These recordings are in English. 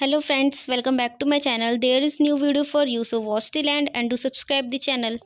Hello friends, welcome back to my channel. There is new video for you, so watch till end and do subscribe the channel.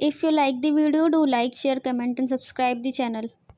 If you like the video, do like, share, comment and subscribe the channel.